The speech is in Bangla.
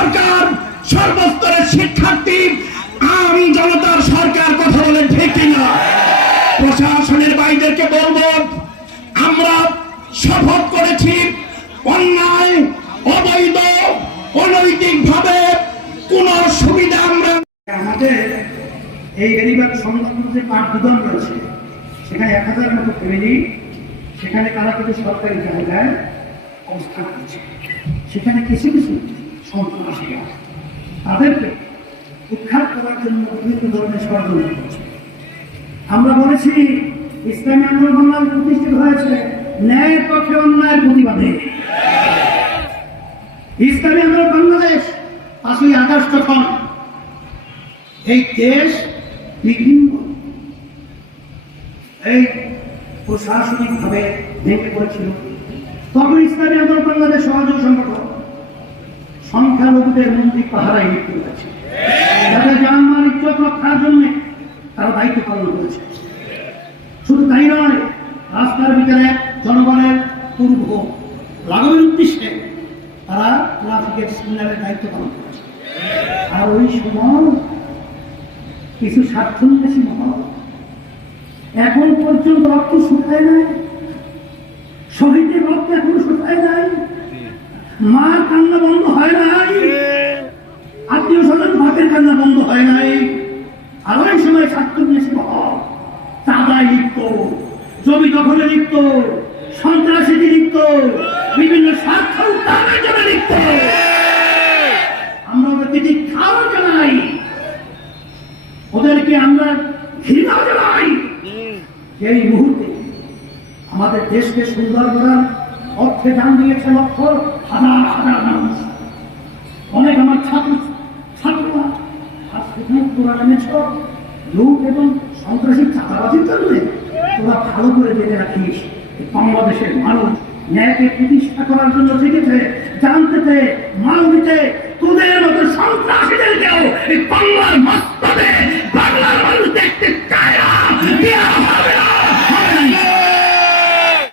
সরকার, সর্বস্তরের শিক্ষার্থী, আমি জনতার সরকার কথা বলে ঠিক না প্রশাসনের বাইদেরকে বলব, আমরা শপথ করেছি অন্যায়, অবৈধ অনৈতিক ভাবে কোন সুবিধা আমরা আমাদের এই বেরিবাগ সংলগ্ন যে পাঠ রয়েছে। সেখানে এক হাজার মতো ফ্যামিলি, সেখানে তারা কিন্তু সরকারি জায়গায় অবস্থান করছে? সেখানে কিছু কিছু সন্ত্রাসীরা। তাদেরকে উৎখাত করার জন্য বিভিন্ন ধরনের ষড়যন্ত্র করছে। আমরা বলেছি, ইসলামী আন্দোলন প্রতিষ্ঠিত হয়েছে ন্যায়ের পক্ষে অন্যায়ের প্রতিবাদে। ইসলামী আন্দোলন বাংলাদেশ পাঁচই আগস্ট তখন এই দেশ বিভিন্ন এই প্রশাসনিক ভাবে ভেঙে পড়েছিল, তখন ইসলামী আন্দোলন বাংলাদেশ সহযোগ সংগঠন সংখ্যালঘুদের মন্দির পাহারায় মৃত্যু হয়েছে। যাদের জানমাল ইজ্জত রক্ষার জন্য তারা দায়িত্ব পালন করেছে। শুধু তাই নয়, রাস্তার ভিতরে জনগণের পূর্ব লাঘবের উদ্দেশ্যে তারা ট্রাফিকের সিগন্যালের দায়িত্ব পালন করেছে। আর ওই সময় কিছু স্বার্থন্বেষী মহল এখন পর্যন্ত রক্ত শুকায় নাই, শহীদের রক্ত এখনও শুকায় নাই মা কান্না বন্ধ হয় নাই। আত্মীয় স্বজন ভাতের কান্না বন্ধ হয় নাই। আর ওই সময় মহল চাঁদায় লিপ্ত। জমি দখলে লিপ্ত। সন্ত্রাসীতে লিপ্ত। বিভিন্ন স্বার্থ উত্থানের জন্য লিপ্ত। আমরা ওদেরকে দীক্ষাও জানাই ওদেরকে আমরা ঘৃণাও জানাই এই মুহূর্তে আমাদের দেশকে সুন্দর করার অর্থে দান দিয়েছে লক্ষ হাজার হাজার মানুষ অনেক আমার ছাত্র, ছাত্ররা এবং সন্ত্রাসী চাঁদাবাজির জন্য তোরা ভালো করে জেনে রাখিস বাংলাদেশের মানুষ ন্যায়কে প্রতিষ্ঠা করার জন্য জেগেছে জানতেছে মাল দিতে, তোদের মতো